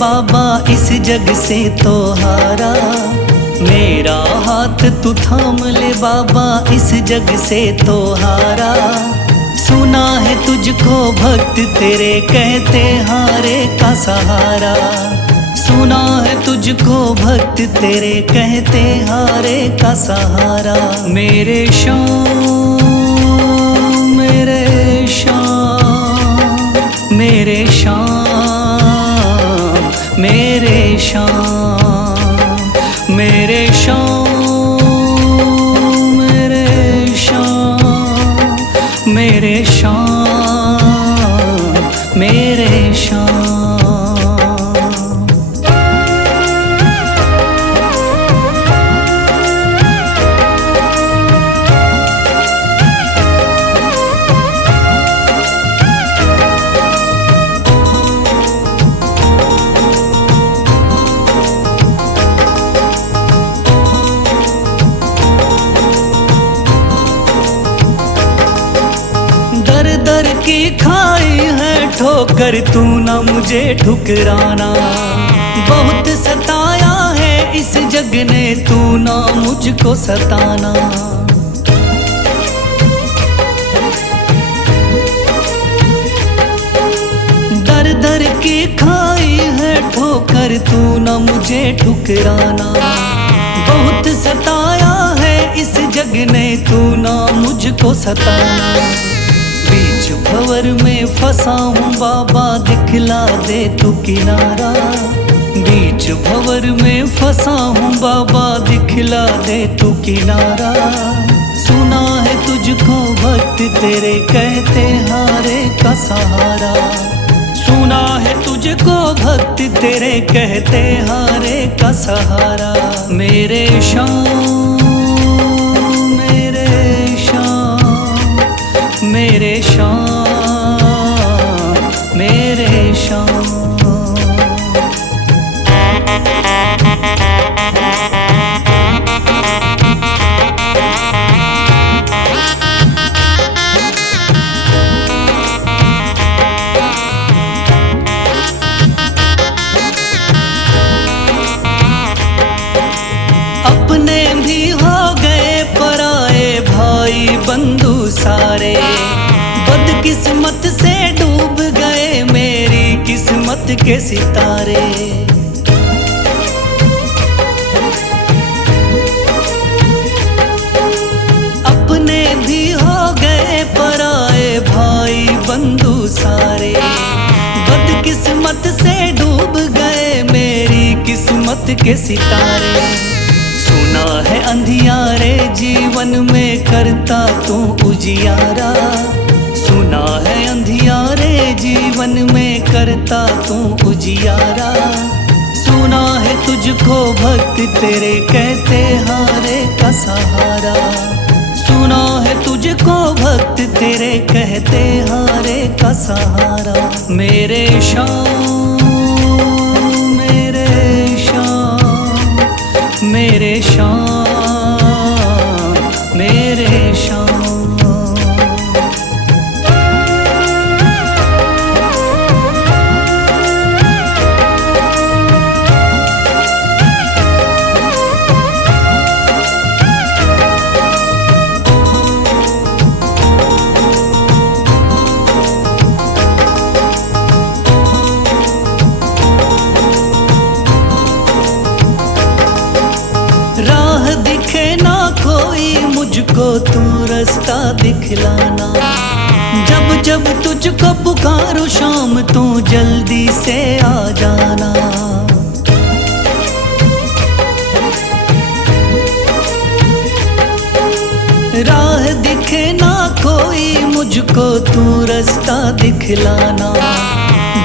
बाबा इस जग से तो हारा। मेरा हाथ तू थाम ले बाबा इस जग से तो हारा। सुना है तुझको भक्त तेरे कहते हारे का सहारा। सुना है तुझको भक्त तेरे कहते हारे का सहारा। मेरे श्याम मेरे श्याम मेरे श्याम मेरे श्याम मेरे श्याम मेरे श्याम मेरे श्याम मेरे श्याम। दर की खाई है ठोकर तू ना मुझे ठुकराना। बहुत सताया है इस जग ने तू ना मुझको सताना। दर दर की खाई है ठोकर तू ना मुझे ठुकराना। बहुत सताया है इस जग ने तू ना मुझको सताना। बीच भंवर में फंसा हूँ बाबा दिखला दे तू किनारा। बीच भंवर में फंसा हूँ बाबा दिखला दे तू किनारा। सुना है तुझको भक्त तेरे कहते हारे का सहारा। सुना है तुझको भक्त तेरे कहते हारे का सहारा। मेरे श्याम मेरे श्याम मेरे श्याम मेरे श्याम। अपने भी हो गए पराए भाई बंधु सारे। बदकिस्मत से डूब गए मेरी किस्मत के सितारे। अपने भी हो गए पराए भाई बंधु सारे। बदकिस्मत से डूब गए मेरी किस्मत के सितारे। सुना है अंधियारे जीवन में करता तू उजियारा। सुना है अंधियारे जीवन में करता तू उजियारा। सुना है तुझको भक्त तेरे कहते हारे का सहारा। सुना है तुझको भक्त तेरे कहते हारे का सहारा। मेरे श्याम मेरे श्याम मेरे श्याम मेरे श्याम। राह दिखे ना कोई मुझको तू रास्ता दिखलाना। जब जब तुझको पुकारूं शाम तू जल्दी से आ जाना। राह दिखे ना कोई मुझको तू रास्ता दिखलाना।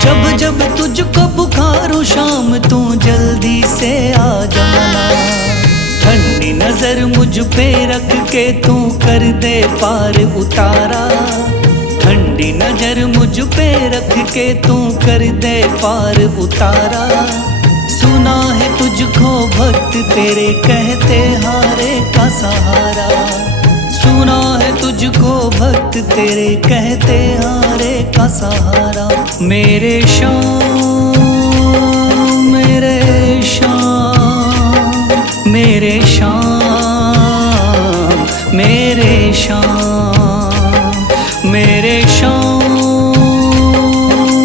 जब जब तुझको पुकारूं शाम तू जल्दी से आ जाना। ठंडी नजर मुझ पे रख के तू कर दे पार उतारा। ठंडी नजर मुझ पे रख के तू कर दे पार उतारा। सुना है तुझको भक्त तेरे कहते हारे का सहारा। सुना है तुझको भक्त तेरे कहते हारे का सहारा। मेरे श्याम मेरे शाम, मेरे शाम, मेरे शाम, मेरे शाम,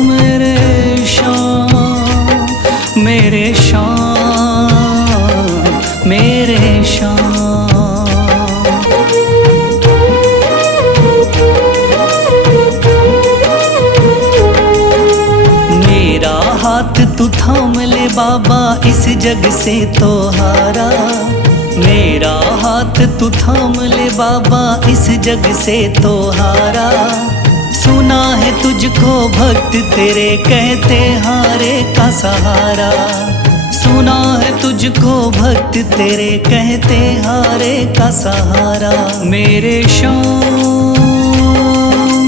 मेरे शाम, मेरे शाम, मेरे शाम। मेरा हाथ तू थाम ले बाबा, इस जग से तो हारा। मेरा हाथ तू थाम ले बाबा, इस जग से तो हारा। सुना है तुझको भक्त तेरे कहते हारे का सहारा। सुना है तुझको भक्त तेरे कहते हारे का सहारा। मेरे शाम,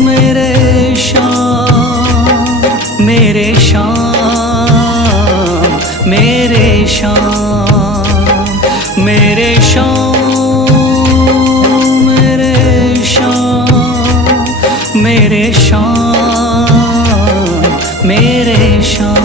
मेरे शाम, मेरे शाम, मेरे शाम, मेरे शाम, मेरे शाम, मेरे शाम, मेरे शाम।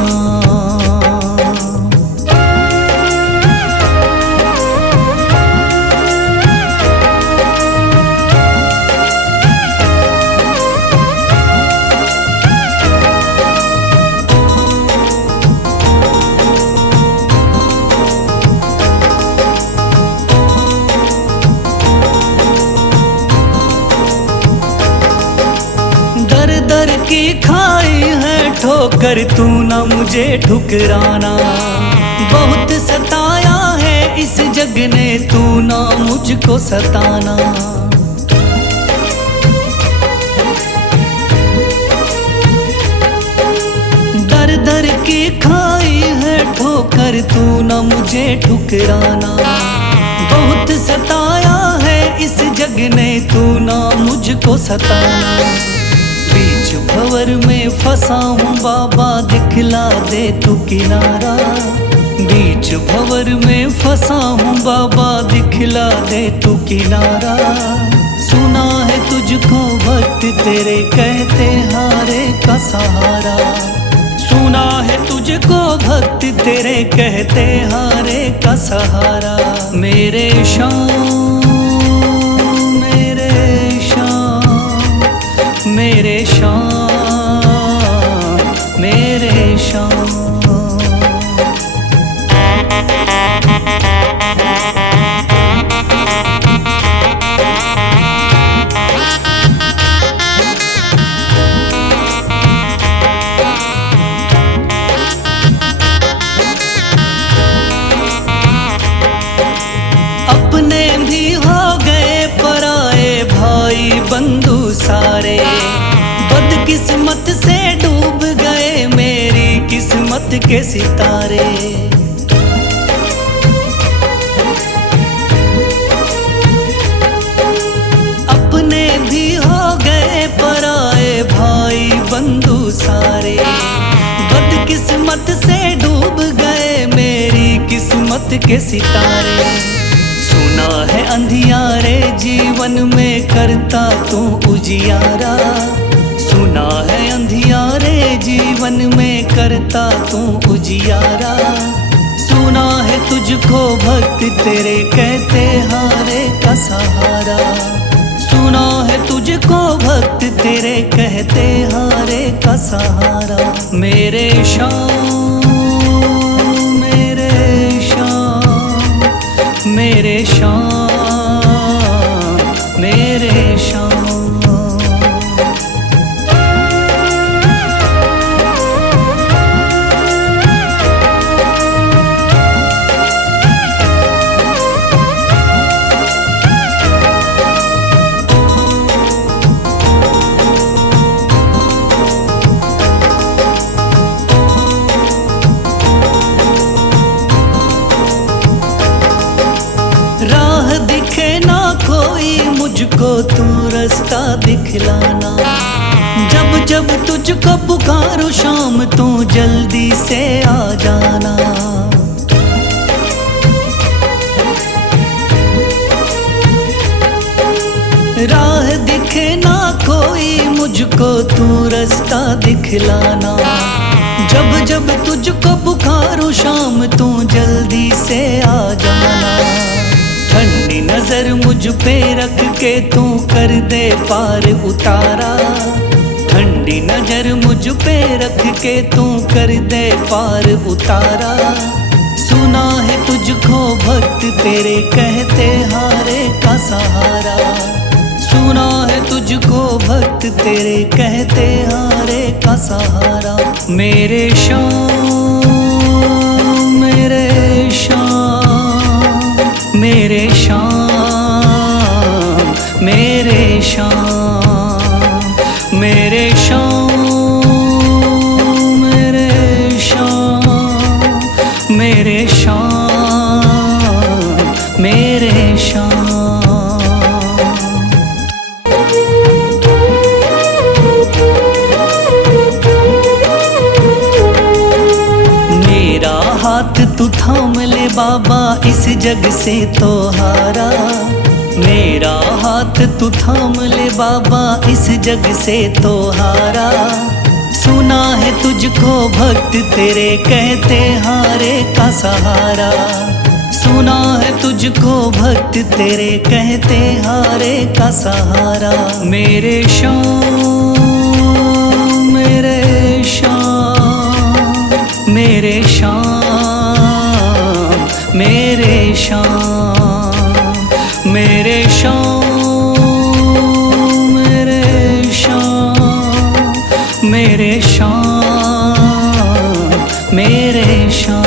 दर की खाई है ठोकर, तू ना मुझे ठुकराना। बहुत सताया है इस जग ने, तू ना मुझको सताना। दर दर की खाई है ठोकर, तू ना मुझे ठुकराना। बहुत सताया है इस जग ने, तू ना मुझको सताना। बीच भंवर में फंसा हूँ बाबा, दिखला दे तू किनारा। बीच भंवर में फंसा हूँ बाबा, दिखला दे तू किनारा। सुना है तुझको भक्त तेरे कहते हारे का सहारा। सुना है तुझको भक्त तेरे कहते हारे का सहारा। मेरे शाम, मेरे शाम, मेरे शाम, मेरे शाम। अपने भी हो गए पराए भाई बंधु सारे। बदकिस्मत से डूब गए मेरी किस्मत के सितारे। अपने भी हो गए पराए भाई बंधु सारे। बदकिस्मत से डूब गए मेरी किस्मत के सितारे। सुना है अंधियारे जीवन में करता तू उजियारा। सुना है अंधियारे जीवन में करता तू उजियारा। सुना है तुझको भक्त तेरे कहते हारे का सहारा। सुना है तुझको भक्त तेरे कहते हारे का सहारा। मेरे शाम, मेरे शाम, मेरे शाम, मेरे शाम। राह दिखे ना कोई मुझको, तू रास्ता दिखलाना। जब जब तुझको पुकारूं शाम, तू जल्दी से आ जाना। राह दिखे ना कोई मुझको, तू रास्ता दिखलाना। जब जब तुझको पुकारूं शाम तू जल्दी से आ जाना। ठंडी नजर मुझ पे रख के तू कर दे पार उतारा। ठंडी नजर मुझ पे रख के तू कर दे पार उतारा। सुना है तुझको भक्त तेरे कहते हारे का सहारा। सुना है तुझको भक्त तेरे कहते हारे का सहारा। मेरे श्याम मेरे श्याम मेरे श्याम मेरे श्याम मेरे श्याम मेरे श्याम मेरे श्याम मेरे श्याम। मेरा हाथ तू थाम ले बाबा इस जग से तो हारा। मेरा हाथ तू थाम ले बाबा इस जग से तो हारा। सुना है तुझको भक्त तेरे कहते हारे का सहारा। सुना है तुझको भक्त तेरे कहते हारे का सहारा। मेरे श्याम मेरे श्याम मेरे श्याम मेरे श्याम मेरे श्याम मेरे श्याम मेरे श्याम मेरे श्याम।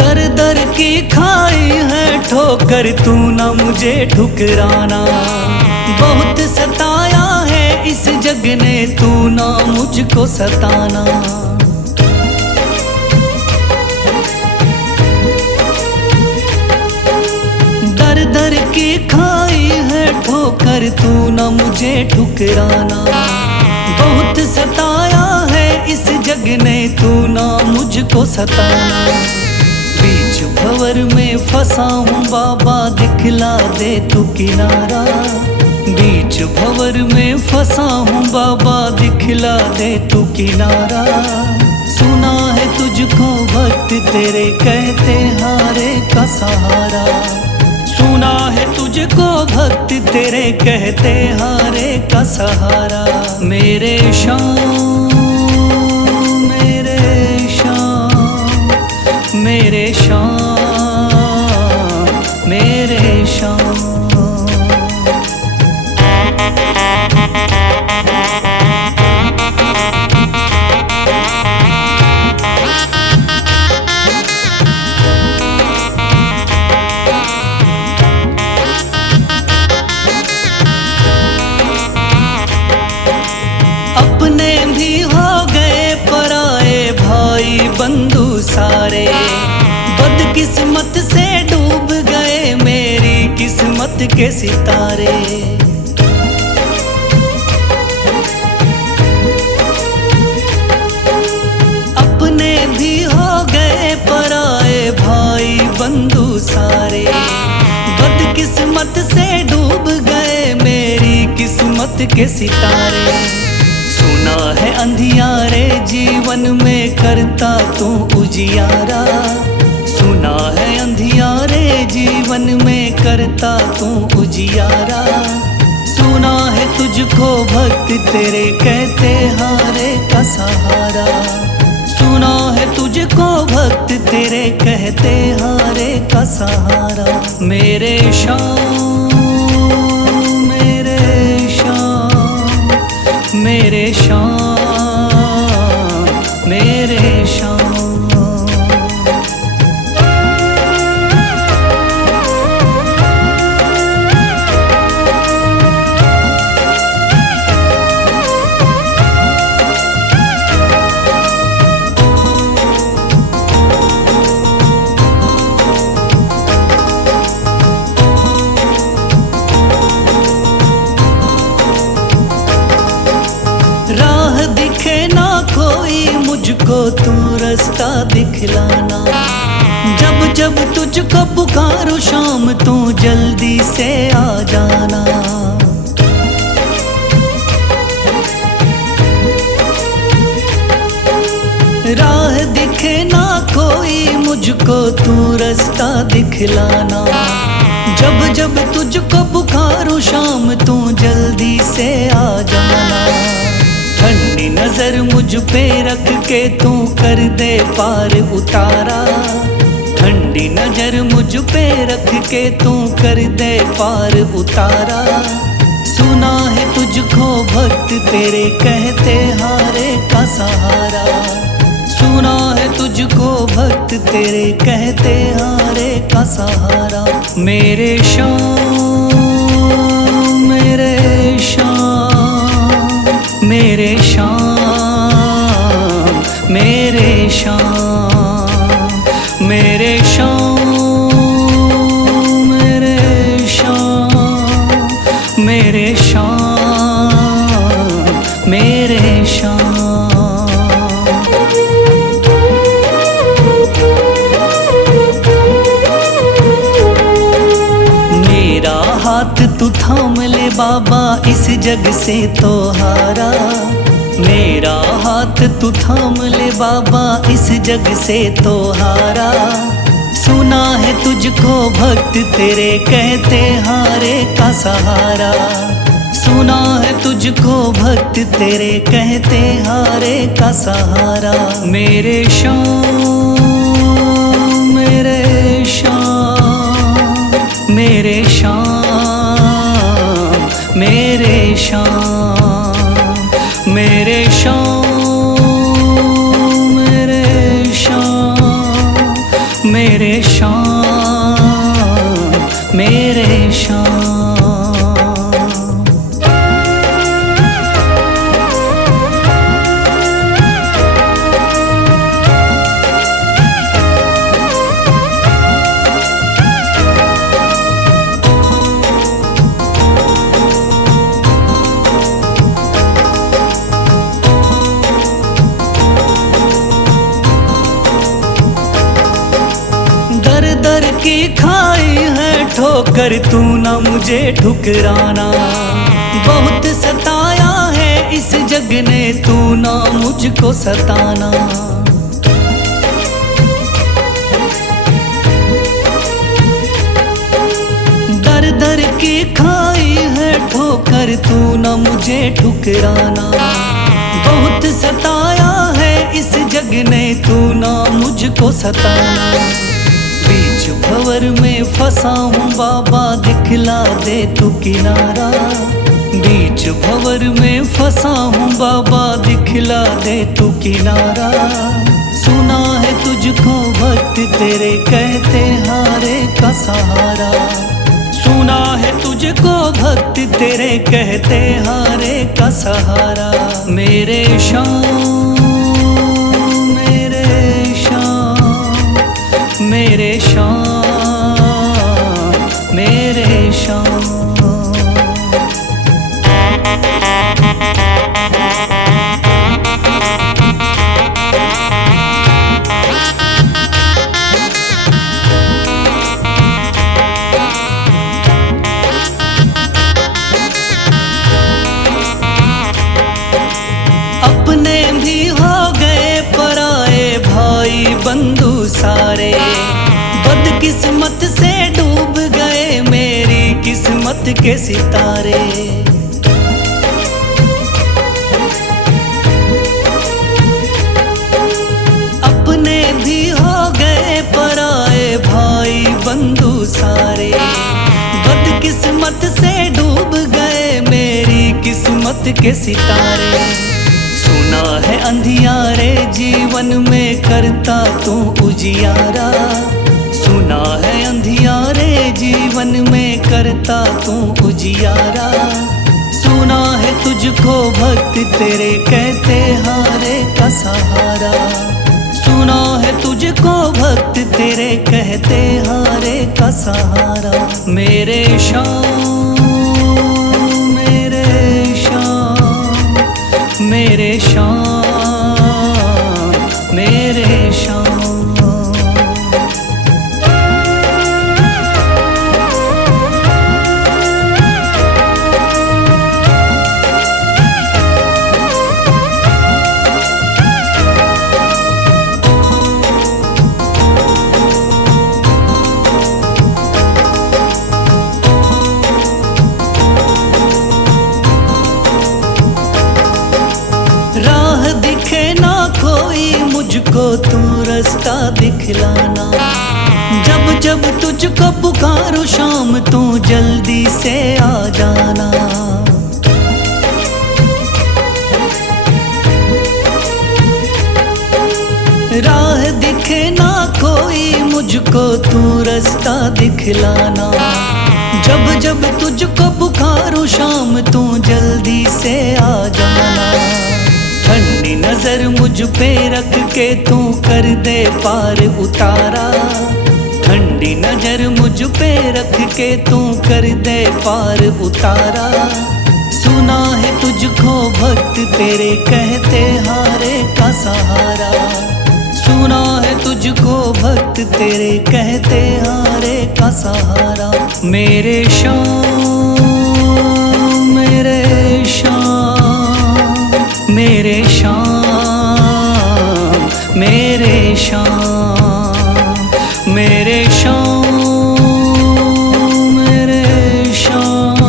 दर दर की खाई है ठोकर तू ना मुझे ठुकराना। बहुत सताया है इस जग ने तू ना मुझको सताना। दर दर की खाई है ठोकर तू ना मुझे ठुकराना। बहुत सताया है इस जग ने तू ना मुझको सताना। बीच भंवर में फंसा हूँ बाबा दिखला दे तू किनारा। बीच भंवर में फंसा हूँ बाबा दिखला दे तू किनारा। सुना है तुझको भक्त तेरे कहते हारे का सहारा। सुना है तुझको भक्त तेरे कहते हारे का सहारा। मेरे श्याम मेरे श्याम मेरे श्याम मेरे श्याम। अपने भी हो गए पराए भाई बंधु सारे। बदकिस्मत से डूब गए मेरी किस्मत के सितारे। अपने भी हो गए पराए भाई बंधु सारे। बदकिस्मत से डूब गए मेरी किस्मत के सितारे। सुना है अंधियारे जीवन में करता तू उजियारा। सुना है अंधियारे जीवन में करता तू उजियारा। सुना है तुझको भक्त तेरे कहते हारे का सहारा। सुना है तुझको भक्त तेरे कहते हारे का सहारा। मेरे श्याम मेरे श्याम मेरे श्याम मेरे श्याम। मुझको तू रास्ता दिखलाना। जब जब तुझको पुकारूं शाम तू जल्दी से आ जाना। राह दिखे ना कोई मुझको तू रास्ता दिखलाना। जब जब तुझको पुकारूं शाम तू जल्दी से आ जाना। ठंडी नजर मुझ पे रख के तू कर दे पार उतारा। ठंडी नजर मुझ पे रख के तू कर दे पार उतारा। सुना है तुझको भक्त तेरे कहते हारे का सहारा। सुना है तुझको भक्त तेरे कहते हारे का सहारा। मेरे शाम मेरे शाम मेरे शाम मेरे शाम मेरे शाम मेरे शाम मेरे शाम मेरे शाम। मेरा हाथ तू थाम ले बाबा इस जग से तो हारा। मेरा हाथ तू थाम ले बाबा इस जग से तो हारा। सुना है तुझको भक्त तेरे कहते हारे का सहारा। सुना है तुझको भक्त तेरे कहते हारे का सहारा। मेरे शाम मेरे शाम मेरे शाम मेरे शाम मेरे शाम मेरे शाम मेरे शाम मेरे शाम। दर की खाई है ठोकर तू ना मुझे ठुकराना। बहुत सताया है इस जग ने तू ना मुझको सताना। दर दर की खाई है ठोकर तू ना मुझे ठुकराना। बहुत सताया है इस जग ने तू ना मुझको सताना। बीच भंवर में फंसा हूँ बाबा दिखला दे तू किनारा। बीच भंवर में फंसा हूँ बाबा दिखला दे तू किनारा। सुना है तुझको भक्त तेरे कहते हारे का सहारा। सुना है तुझको भक्त तेरे कहते हारे का सहारा। मेरे शाम मेरे शाम मेरे शाम मेरे शाम। अपने भी हो गए पराए भाई बंधु सारे। बदकिस्मत से डूब गए मेरी किस्मत के सितारे। अपने भी हो गए पराए भाई बंधु सारे। बदकिस्मत से डूब गए मेरी किस्मत के सितारे। सुना है अंधियारे जीवन में करता तू उजियारा। सुना है अंधियारे जीवन में करता तू उजियारा। सुना है तुझको भक्त तेरे कहते हारे का सहारा। सुना है तुझको भक्त तेरे कहते हारे का सहारा। मेरे शाम मेरे शाम मेरे शाम मुझको तू रास्ता दिखलाना। जब जब तुझको पुकारूं शाम तू जल्दी से आ जाना। राह दिखे ना कोई मुझको तू रास्ता दिखलाना। जब जब तुझको पुकारूं शाम तू जल्दी से आ जाना। ठंडी नजर मुझ पे रख के तू कर दे पार उतारा। ठंडी नजर मुझ पे रख के तू कर दे पार उतारा। सुना है तुझको भक्त तेरे कहते हारे का सहारा। सुना है तुझको भक्त तेरे कहते हारे का सहारा। मेरे शाम मेरे शाम मेरे शाम मेरे शाम मेरे शाम मेरे शाम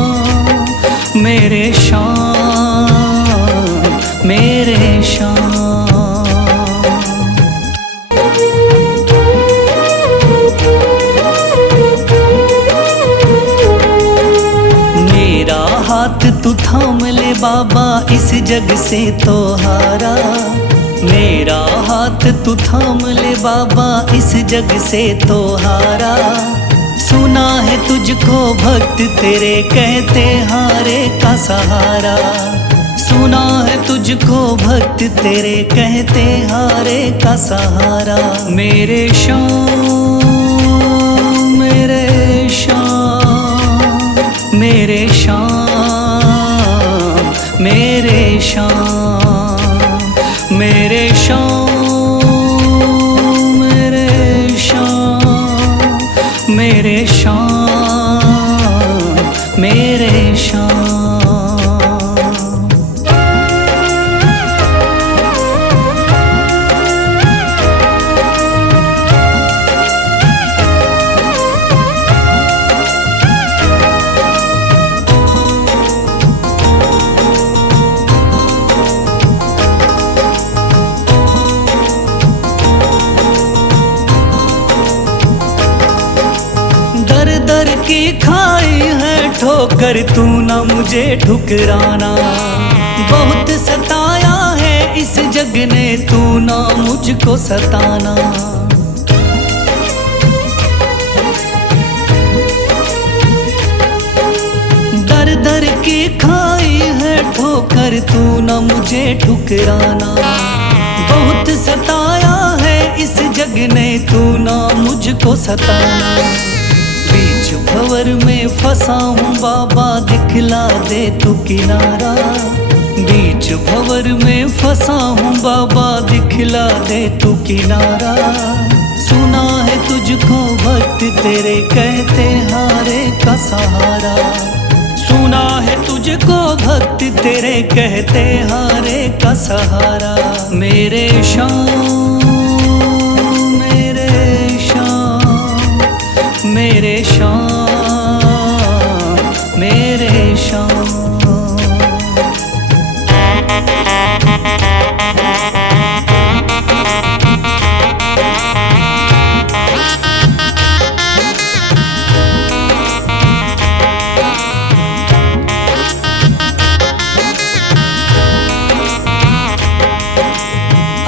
मेरे शाम मेरे शाम। हाथ तू थाम ले बाबा इस जग से तो हारा। मेरा हाथ तू थाम ले बाबा इस जग से तो हारा। सुना है तुझको भक्त तेरे कहते हारे का सहारा। सुना है तुझको भक्त तेरे कहते हारे का सहारा। मेरे शाम मेरे शाम मेरे शाम मेरे शाम मेरे शाम मेरे शाम मेरे शाम मेरे शाम। दर की खाई है ठोकर तू ना मुझे ठुकराना। बहुत सताया है इस जग ने तू ना मुझको सताना। दर दर की खाई है ठोकर तू ना मुझे ठुकराना। बहुत सताया है इस जग ने तू ना मुझको सताना। बीच भंवर में फंसा हूँ बाबा दिखला दे तू किनारा। बीच भंवर में फंसा हूँ बाबा दिखला दे तू किनारा। सुना है तुझको भक्त तेरे कहते हारे का सहारा। सुना है तुझको भक्त तेरे कहते हारे का सहारा। मेरे शाम मेरे शाम मेरे शाम मेरे शाम।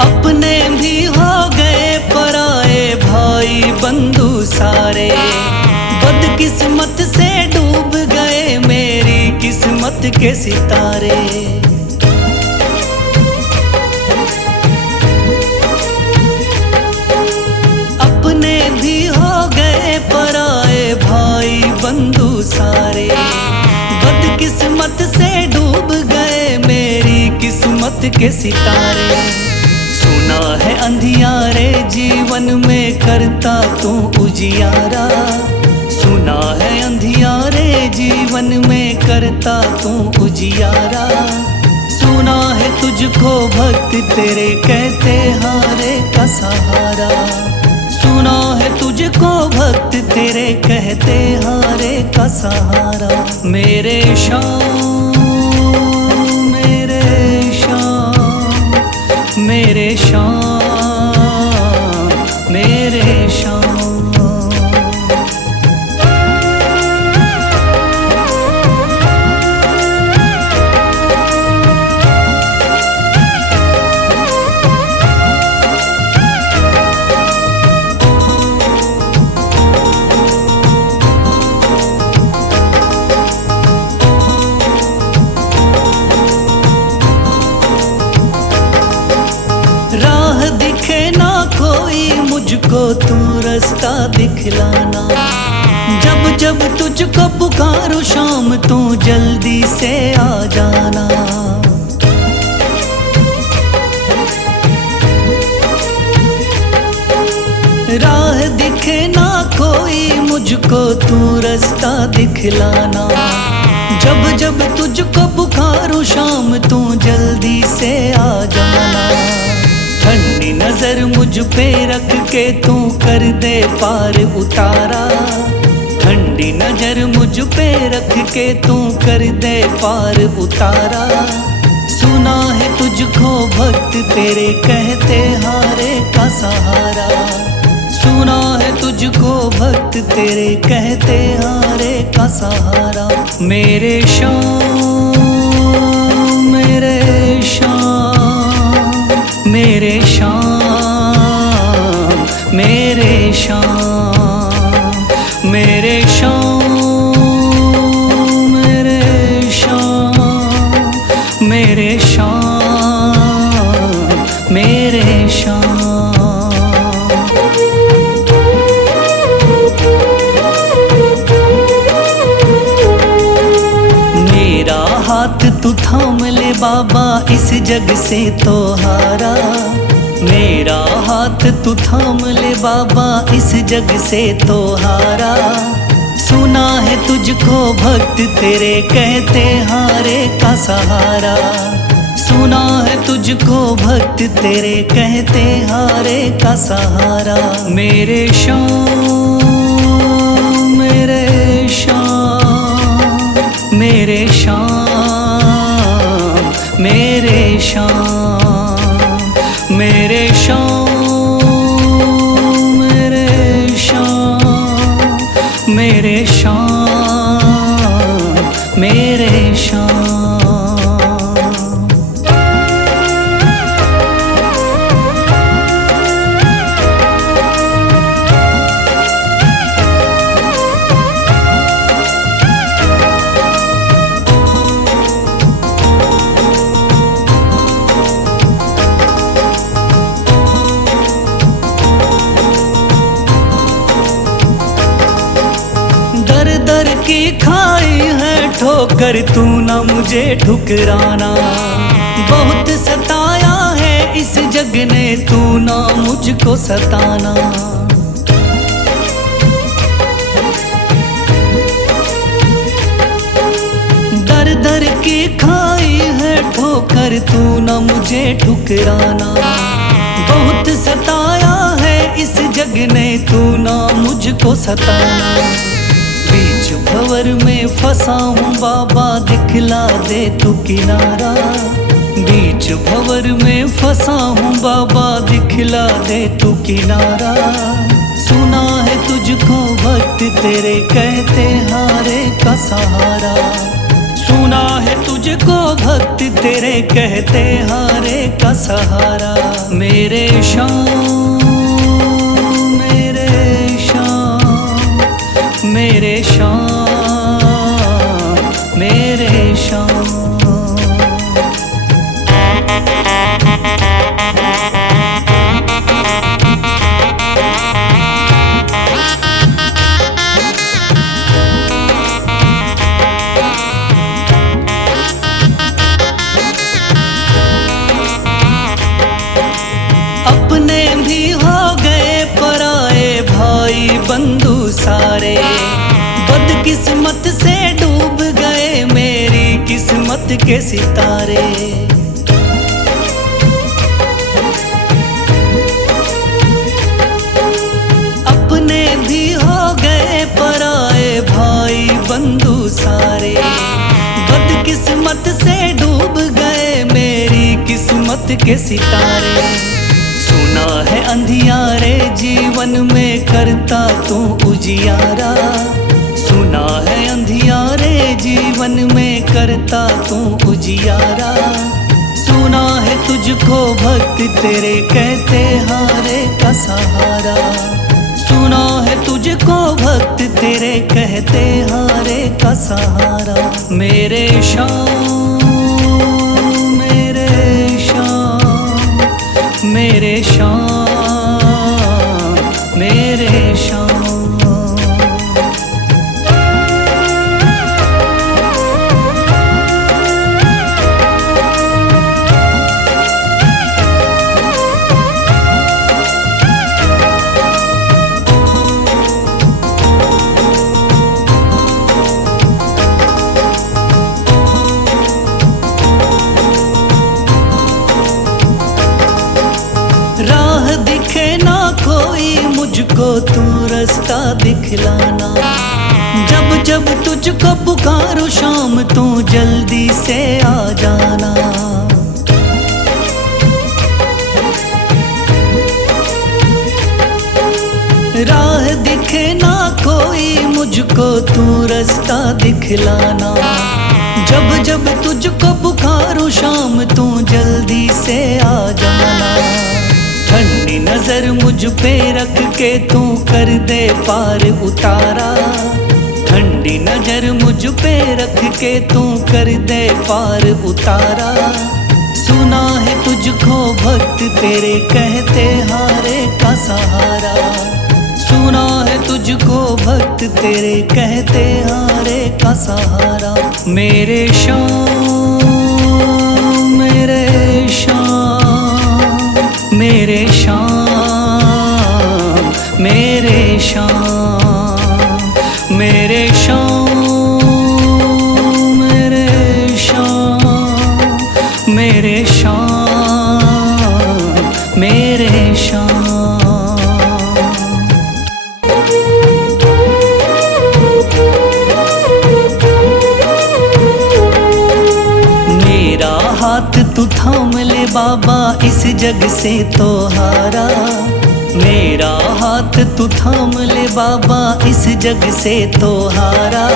अपने भी हो गए पराए भाई बंधु सारे। बदकिस्मत से डूब गए मेरी किस्मत के सितारे। अपने भी हो गए पराए भाई बंधु सारे। बदकिस्मत से डूब गए मेरी किस्मत के सितारे। सुना है अंधियारे जीवन में करता तू उजियारा। सुना है अंधियारे जीवन में करता तू उजियारा। सुना है तुझको भक्त तेरे कहते हारे का सहारा। सुना है तुझको भक्त तेरे कहते हारे का सहारा। मेरे शाम मेरे शाम मेरे शाम मुझको तू रास्ता दिखलाना। जब जब तुझको पुकारूं शाम तू जल्दी से आ जाना। राह दिखे ना कोई मुझको तू रास्ता दिखलाना। जब जब तुझको पुकारूं शाम तू जल्दी से आ जाना। ठंडी नजर मुझ पे रख के तू कर दे पार उतारा। ठंडी नजर मुझ पे रख के तू कर दे पार उतारा। सुना है तुझको भक्त तेरे कहते हारे का सहारा। सुना है तुझको भक्त तेरे कहते हारे का सहारा। मेरे शाम मेरे शाम मेरे शाम मेरे शाम मेरे शाम मेरे शाम मेरे शाम मेरे शाम। मेरा हाथ तू थाम ले बाबा इस जग से तो हारा। मेरा हाथ तू थाम ले बाबा इस जग से तो हारा। सुना है तुझको भक्त तेरे कहते हारे का सहारा। सुना है तुझको भक्त तेरे कहते हारे का सहारा। मेरे शाम मेरे शाम मेरे शाम मेरे शाम मेरे शाम मेरे शाम मेरे शाम मेरे शाम। दर की खाई है ठोकर तू ना मुझे ठुकराना। बहुत सताया है इस जग ने तू ना मुझको सताना। दर दर की खाई है ठोकर तू ना मुझे ठुकराना। बहुत सताया है इस जग ने तू ना मुझको सताना। बीच भंवर में फंसा हूँ बाबा दिखला दे तू किनारा। बीच भंवर में फंसा हूँ बाबा दिखला दे तू किनारा। सुना है तुझको भक्त तेरे कहते हारे का सहारा। सुना है तुझको भक्त तेरे कहते हारे का सहारा। मेरे शाम मेरे शाम मेरे शाम मेरे शाम। अपने भी हो गए पराए भाई बंधु सारे। बदकिस्मत से डूब गए मेरी किस्मत के सितारे। अपने भी हो गए पराए भाई बंधु सारे। बदकिस्मत से डूब गए मेरी किस्मत के सितारे। सुना है अंधियारे जीवन में करता तू उजियारा। सुना है अंधियारे जीवन में करता तू उजियारा। सुना है तुझको भक्त तेरे कहते हारे का सहारा। सुना है तुझको भक्त तेरे कहते हारे का सहारा। मेरे शाम मेरे शाम मेरे शाम मुझको तू रास्ता दिखलाना। जब जब तुझको पुकारूं शाम तू जल्दी से आ जाना। राह दिखे ना कोई मुझको तू रास्ता दिखलाना। जब जब तुझको पुकारूं शाम तू जल्दी से आ जाना। ठंडी नजर मुझ पे रख के तू कर दे पार उतारा। ठंडी नजर मुझ पे रख के तू कर दे पार उतारा। सुना है तुझको भक्त तेरे कहते हारे का सहारा। सुना है तुझको भक्त तेरे कहते हारे का सहारा। मेरे शाम मेरे शाम मेरे शाम मेरे शाम मेरे शाम मेरे शाम मेरे शाम मेरे शाम। मेरा हाथ तू थाम ले बाबा इस जग से तो हारा। मेरा हाथ तू थाम ले बाबा इस जग से तो हारा।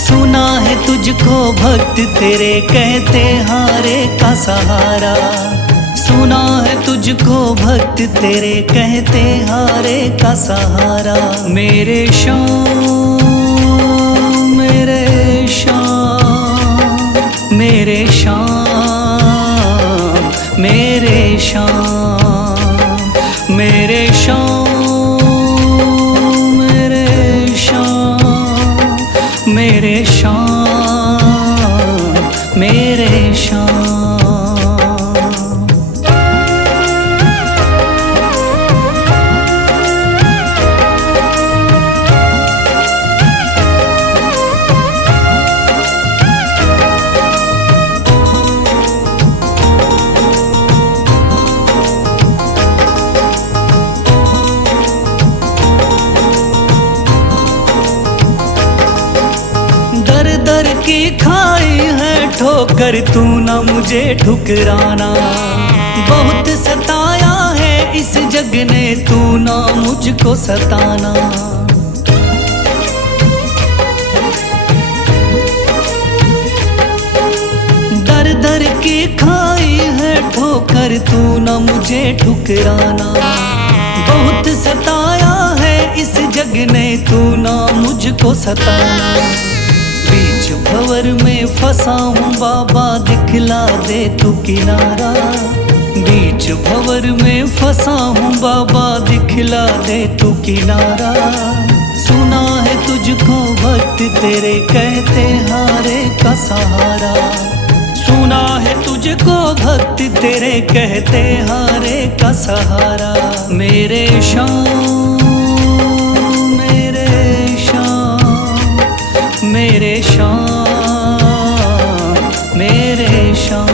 सुना है तुझको भक्त तेरे कहते हारे का सहारा। सुना है तुझको भक्त तेरे कहते हारे का सहारा। मेरे शाम मेरे शाम मेरे शाम मेरे शाम मेरे शाम मेरे शाम मेरे शाम मेरे शाम। दर की खाई है ठोकर तू ना मुझे ठुकराना। बहुत सताया है इस जग ने तू ना मुझको सताना। दर दर की खाई है ठोकर तू ना मुझे ठुकराना। बहुत सताया है इस जग ने तू ना मुझको सताना। बीच भंवर में फंसा हूँ बाबा दिखला दे तू किनारा। बीच भंवर में फंसा हूँ बाबा दिखला दे तू किनारा। सुना है तुझको भक्त तेरे कहते हारे का सहारा। सुना है तुझको भक्त तेरे कहते हारे का सहारा। मेरे शाम मेरे शाम मेरे शाम मेरे शाम।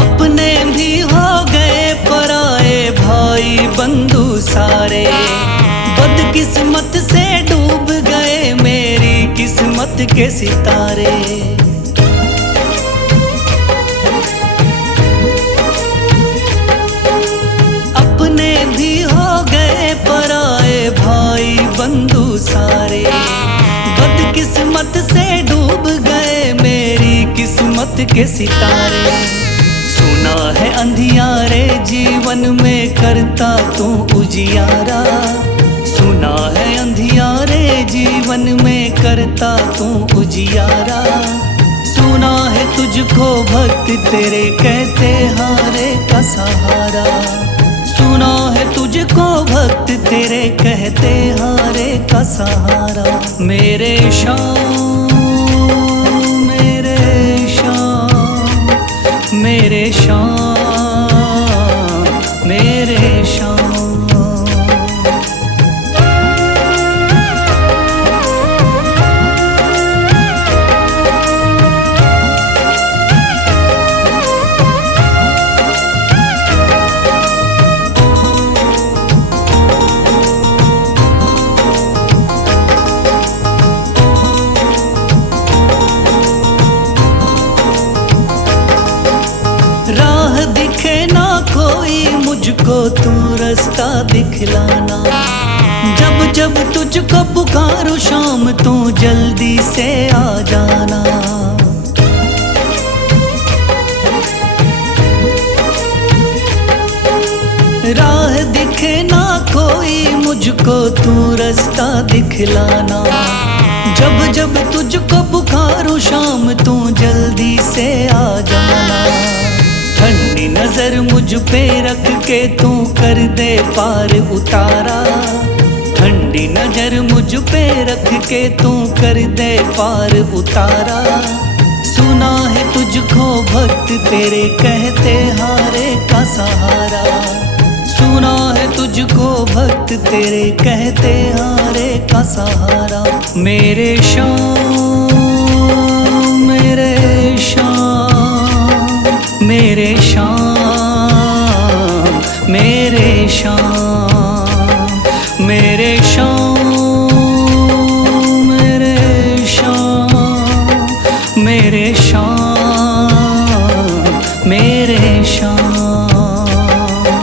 अपने भी हो गए पराए भाई बंधु सारे। बदकिस्मत से डूब गए मेरी किस्मत के सितारे। अपने भी हो गए पराए भाई बंधु सारे। बदकिस्मत से डूब गए मेरी किस्मत के सितारे। सुना है अंधियारे जीवन में करता तू उजियारा। सुना है अंधियारे जीवन में करता तू उजियारा। सुना है तुझको भक्त तेरे कहते हारे का सहारा। सुना है तुझको भक्त तेरे कहते हारे का सहारा। मेरे शाम मेरे शाम मेरे शाम दिखलाना। जब जब तुझको पुकारूं शाम तू जल्दी से आ जाना। राह दिखे ना कोई मुझको तू रास्ता दिखलाना। जब जब तुझको पुकारूं शाम तू जल्दी से आ जाना। ठंडी नजर मुझ पे रख के तू कर दे पार उतारा। ठंडी नजर मुझ पे रख के तू कर दे पार उतारा। सुना है तुझको भक्त तेरे कहते हारे का सहारा। सुना है तुझको भक्त तेरे कहते हारे का सहारा। मेरे शाम मेरे शाम मेरे शाम मेरे शाम।